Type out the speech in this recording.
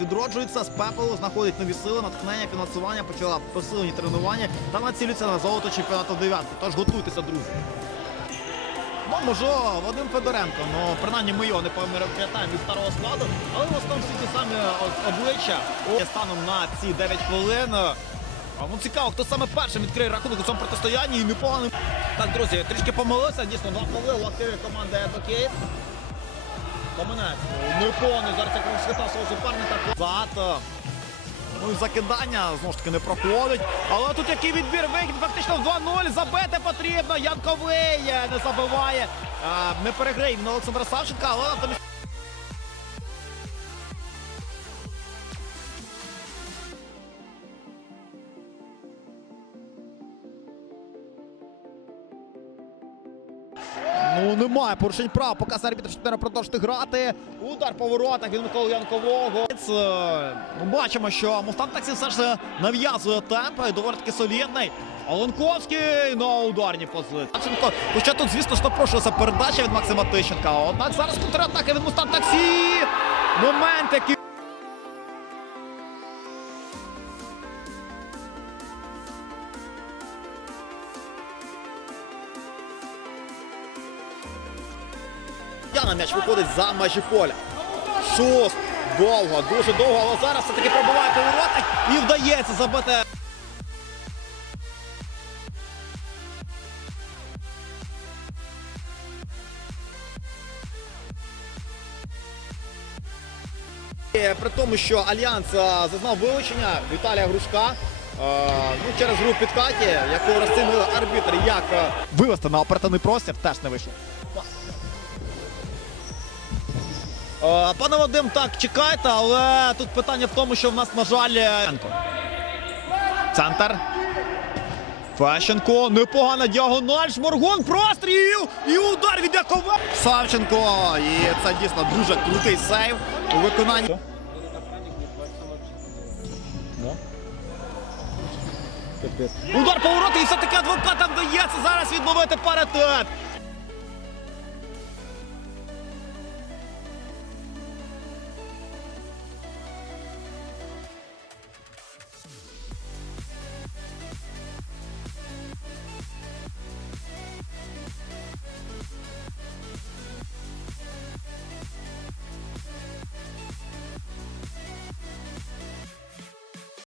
Відроджується з пепелу, знаходить нові сили, натхнення, фінансування, почала посилені тренування та націлюється на золото чемпіонату дев'ятки. Тож готуйтеся, друзі. Ну, може, Вадим Федоренко, ну принаймні ми його не пам'ятаємо від старого складу, але в основному всі ті самі обличчя станом на ці 9 хвилин. Ну цікаво, хто саме першим відкриє рахунок у цьому протистоянні і непоганим. Так, друзі, трішки помилився, дійсно, два хвилини в активі команди Advocate. Каменець. Непони. зараз як розхитав свого суперника. Зато. Ну і закидання знову ж таки не проходить. Але тут який відбір вихід фактично 2-0. Забити потрібно. Янковий не забиває. Не переграє на Олександра Савченка, але натомість. Ну немає порушень прав. Показ арбітр, треба продовжити грати. Удар по воротах від Миколи Янкового. Це, ну, бачимо, що Мустан Таксі все ж нав'язує темп. Доволі таки солідний. Оленковський на ударній позиції. Хоча тут, звісно, ж напрошувалася передача від Максима Тищенка. Однак зараз контратака від Мустан Таксі. Момент, який. Яна м'яч виходить за межі поля. Шуст. Довго, дуже довго, але зараз все-таки пробиває поворотник і вдається забити. При тому, що Альянс е, зазнав вилучення Віталія Грушка. е, Ну, через гру підкаті, яку розцінили арбітри, як е, вивести на оперативний простір, теж не вийшло. Е, Пане Вадим, так, чекайте, але тут питання в тому, що в нас, на жаль, е, Центр. Фещенко, непогана діагональ, Шморгун, простріл і удар від Якова. Савченко. І це дійсно дуже крутий сейв у виконанні. Удар по вороту і все-таки адвокатам вдається зараз відновити паритет.